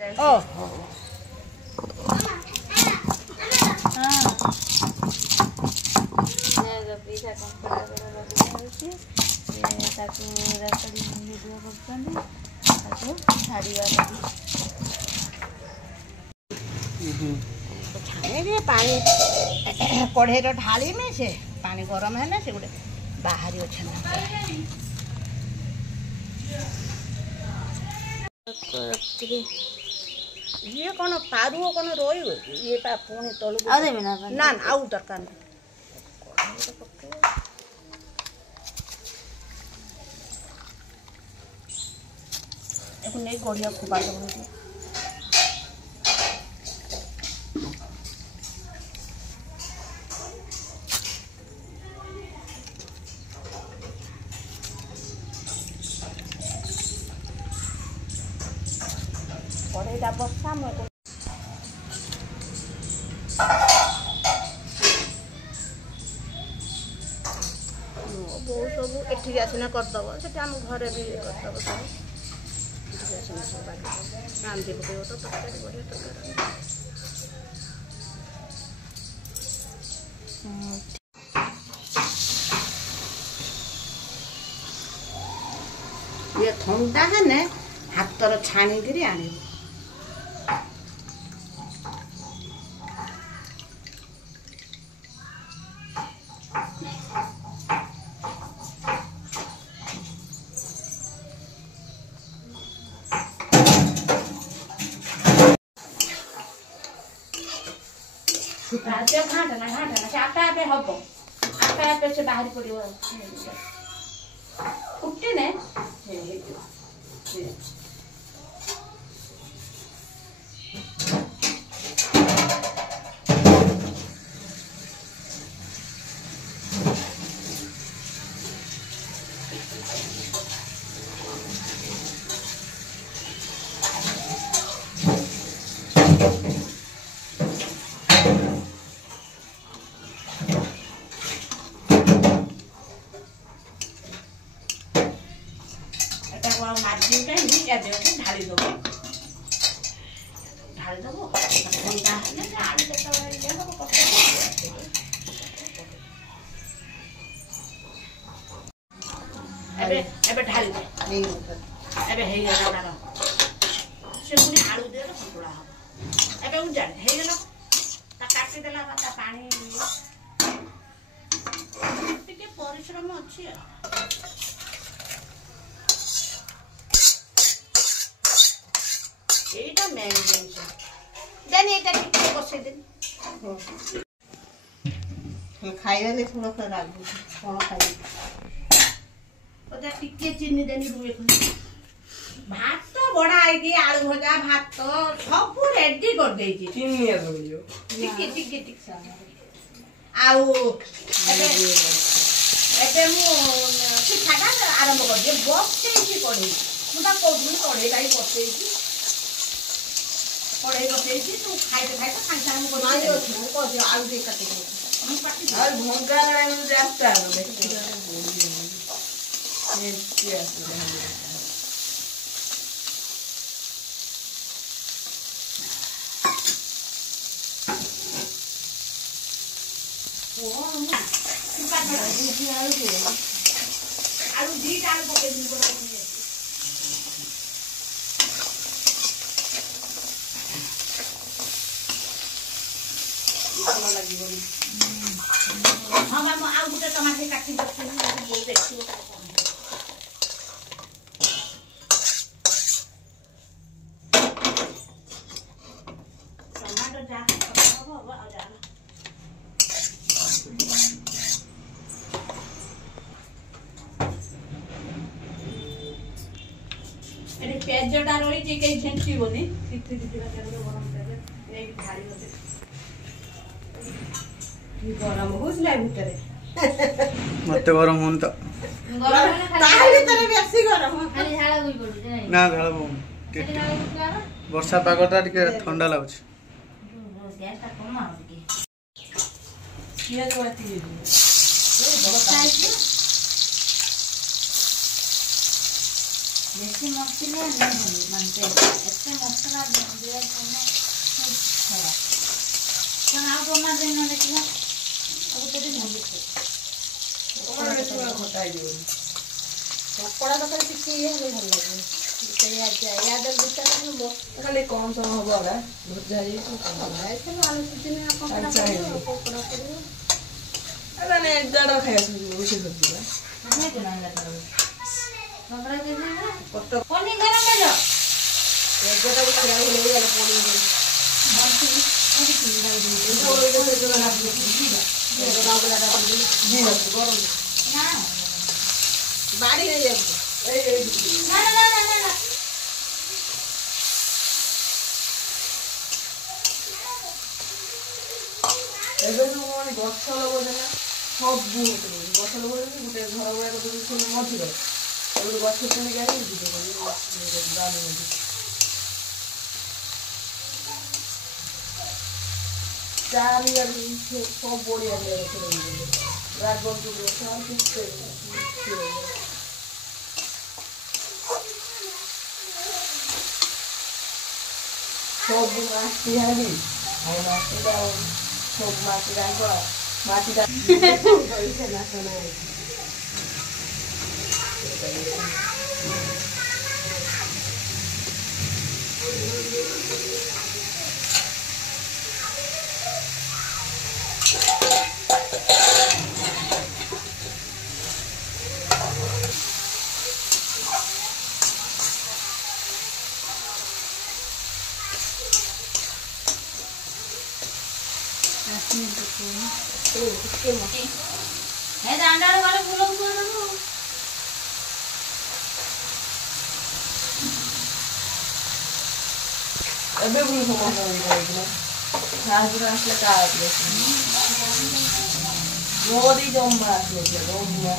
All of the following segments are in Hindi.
ओहो ପିଠା କଙ୍କଡ଼ା ରଖି ତାକୁ ରାସ୍ତାରେ ଭିଡ଼ିଓ କରୁଛନ୍ତି ତାକୁ ଛାଡ଼ିବା ଛାଣିକି ପାଣି କଢ଼େଇର ଢାଳିମି ସେ ପାଣି ଗରମ ହେଲେ ସେ ଗୋଟେ ବାହାରି ଛେନା ଇଏ କ'ଣ ପାରୁଅ କ'ଣ ରହିବ ଇଏ ପା ପୁଣି ତଳକୁ ଆଉ ଦେବି ନା ନା ଆଉ ଦରକାର ନାହିଁ এখন এই গড়িয়া খোপা দেবো কড়াইটা বসা ବୋଉ ସବୁ ଏଠିକି ଆସିନା କରିଦେବ ସେଠି ଆମ ଘରେ ବି କରିଦେବ ସବୁ ଏଠିକି ଆସିନା ସବୁ ରାନ୍ଧି ପକେଇବ ତ ତରକାରୀ ବଢ଼ିଆ ତରକାରୀ ଇଏ ଥଣ୍ଡା ହେଲେ ହାତର ଛାଣିକିରି ଆଣିବ ଘାଣ୍ଟନା ସେ ଆପେ ଆପେ ହବ ଆପେ ଆପେ ସେ ବାହାରି ପଡ଼ିବ ଫୁଟିନେ ହେଇଯିବ ढाली दब ठंडा ढाली दे से पुणी आलू दे सतुड़ा हम एबे उजाड़ हेगला काटी देला पानी टिके परिश्रम अछि এইটা মেন জিনিস জানি এটা ঠিক বসে দিন খাইলে থোড়া করে রাখবো কোন খাই ওটা টিকে চিনি দেনি রুয়ে ভাত তো বড়া আইকি আলু ভজা ভাত তো সব রেডি করে দেইছি চিনি আ দিও টিকে টিকে টিক আউ এবে মু পিঠাটা আরম্ভ করে দিয়ে বসেইছি কড়াই মুটা কোন কড়াইটাই বসেইছি কড়াই বসেইছি তো খাইতে খাইতে খাইতে আমি করছি মাই আছে আমি কই আলু দিয়ে কাটি দেব আমি কাটি আর ভঙ্গা লাইন রাস্তা দেখি yes आलू दी डाल पके दी बड़ा हाँ मैं आलू गुटे टमाटर काटी देती हूँ बहुत देखती हूँ टमाटर जा पेजटा रही कहीं झेंटीबनी गरम हो भितर मत गरम हो तो ना झाड़ वर्षा पागटा टिके ठंडा लगुच ବେଶୀ ମସଲା ନାହିଁ ମାନେ ଏତେ ମସଲା ଦେବା ମାନେ ଖରାପ କାରଣ ଆଉ ଟମାଟୋ ଦେଇନ ଦେଖିବା ଆଉ ଗୋଟେ ମଞ୍ଜି ଖଟା ହେଇଯିବ କପଡ଼ା ତରକାରୀ ଟିକେ ଇଏ ହେଲେ ଭଲ ଲାଗିବ ଖାଲି କମ ସମୟ ହବ ଆଳୁ ସିଝିନି ମାନେ ଏଗାର ଖାଇବା ରୋଷେଇ ସରିଯିବ ବାড়ি হয়ে যাবে ଏବେ ସବୁ ମାନେ ଗଛ ଲଗଉଛନ୍ତି ନା ସବୁ ଗଛ ଲଗଉଛନ୍ତି ଗୋଟେ ଘର ଗୁଡ଼ାକ ମଝିରେ ଗୋଟେ ଗଛ କିଣିକି ଆଣି ଚାରିଆଡେ ସବୁ ବଢିଆ ଗଛ ଲଗେଇଛନ୍ତି ଡ୍ରାଗନ ଫ୍ରୁଟ ଗଛ ଆଉ କେତେ ସବୁ ମାଟି ହାଣ୍ଡି ଆଉ ମାଟିଟା ସବୁ ମାଟି ଯାକ ମାଟିଟା ଦାଣ୍ଡାରେ ଗଲେ ଫୁଲ ଫୁଲ ଦେବୁ ଏବେ ବି ସମସ୍ତ ଆସିଲେ କା ମୋଦି ଜମା ଆସିଲେ ଜମା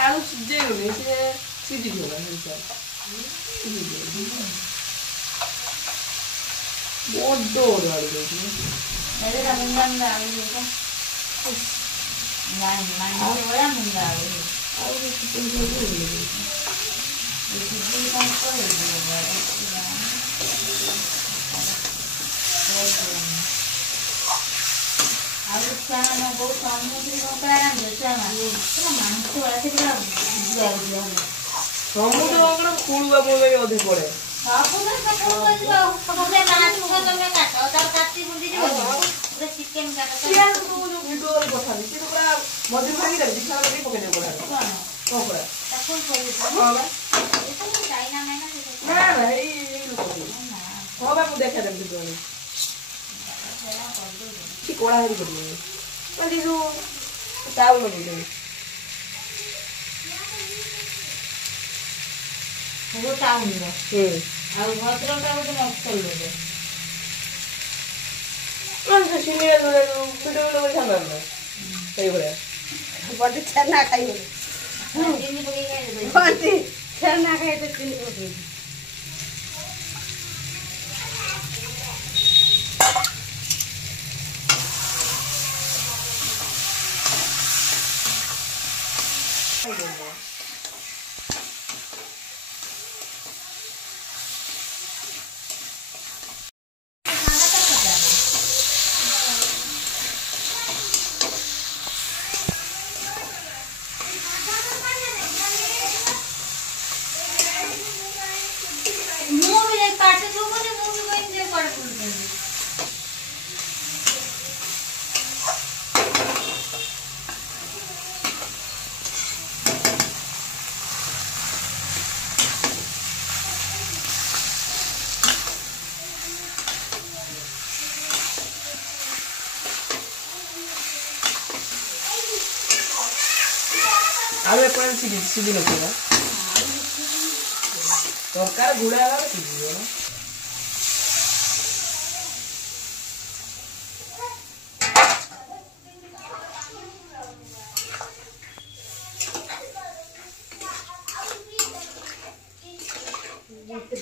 ଆଳୁ ସିଝେଇବନି ସେ ସିଝିଯିବ ବଡ ଆଳୁ ସମୁଦ୍ର ଖୁଳୁଆ ମୁଳୁଆ ବି ଅଧେ ପଡେ ଚିକେନ ମଝିରେ ଭାଙ୍ଗିଦେବେ ଦିଖା ପକେଇ ଦେବେ ପଡା କଣ ପଡା ନା ନା ଏଇ ହଁ ବା ମୁଁ ଦେଖାଦେବି ଭିଡିଓରେ କି କଳା ହେରି କରିଦେବି ମାନେ ଯୋଉ ଚାଉଳ ଲଗେଇଦେବି ଟାଉନ ଆଉ ଭଦ୍ରକଟା ଗୋଟେ ମସ୍ତଲ ଦେବେ ସିନିଆ ଭିଡିଓ ଲଗେଇ ଛାଡ ସେଇଭଳିଆ ବଟି ଛେନା ଖାଇବ ବଟି ଛେନା ଖାଇତେ ଚିନି ପକେଇବି आलू एपन सीधी नथिबा तरकार गुड़ा वाला सीधी ना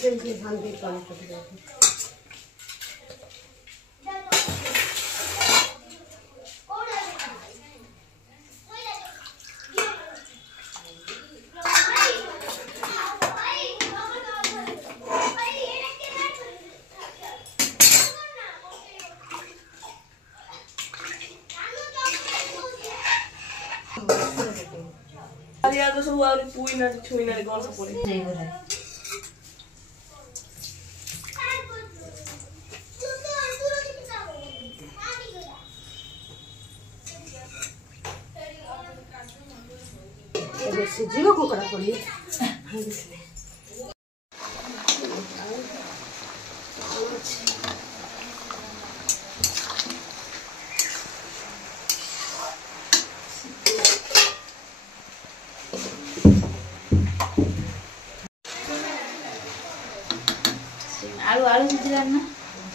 जल्दी धान भी पानी पड़ जाती या तो सब और पुइना छुइना कौन सा पड़े नहीं हो रहा है जीव कुकड़ा पड़ी आलू आलू सिझला ना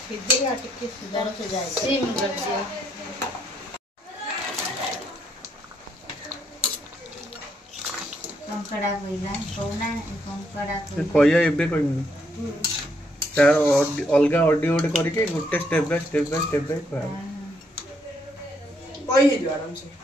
सिद्धि टिके सुधार से जाए सिम कर दिया कंकड़ा कोइला कोना कंकड़ा कहया एबे कहमी तार अलगा ऑडियो गोटे करके गोटे स्टेप बाय स्टेप कहया कहि हे जो आराम से